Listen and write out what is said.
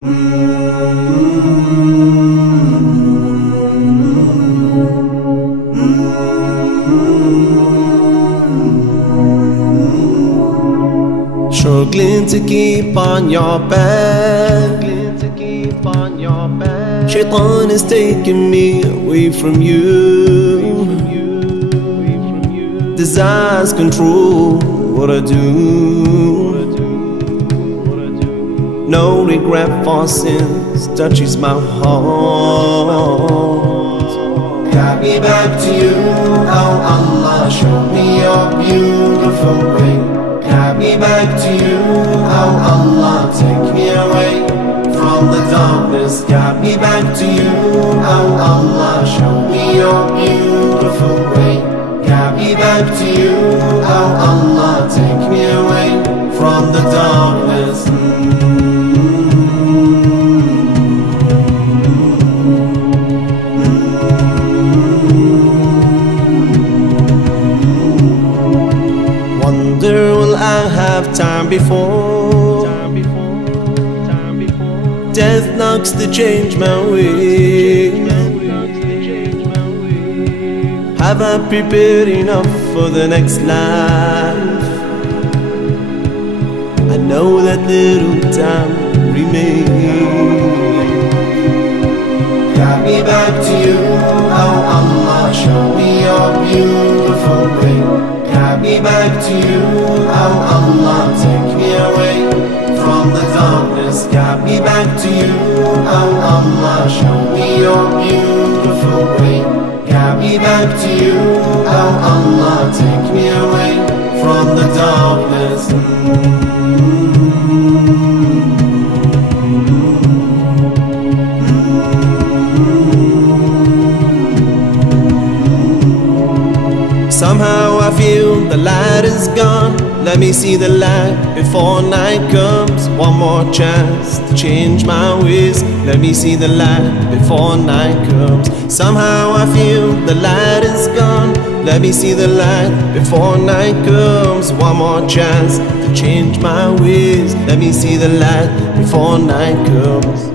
Struggling to keep on your back. Shaitan is taking me away from you. Desires control what I do. No regret for sins touches my heart. Got me back to you, oh Allah, show me your beautiful way. Got me back to you, oh Allah, take me away from the darkness. Got me back to you, oh Allah, show me your beautiful way. Got me back to you, oh Allah, take me away from the darkness. Wonder will I have time before death knocks to change my ways? Have I prepared enough for the next life? I know that little time remains. Got me back to you, oh Allah, show me your beautiful way. Got me back to you, oh Allah, take me away from the darkness. Got me back to you, oh Allah, show me your beautiful way. Got me back to you, oh Allah, take me away from the darkness. Somehow I feel the light is gone. Let me see the light before night comes. One more chance to change my ways. Let me see the light before night comes. Somehow I feel the light is gone. Let me see the light before night comes. One more chance to change my ways. Let me see the light before night comes.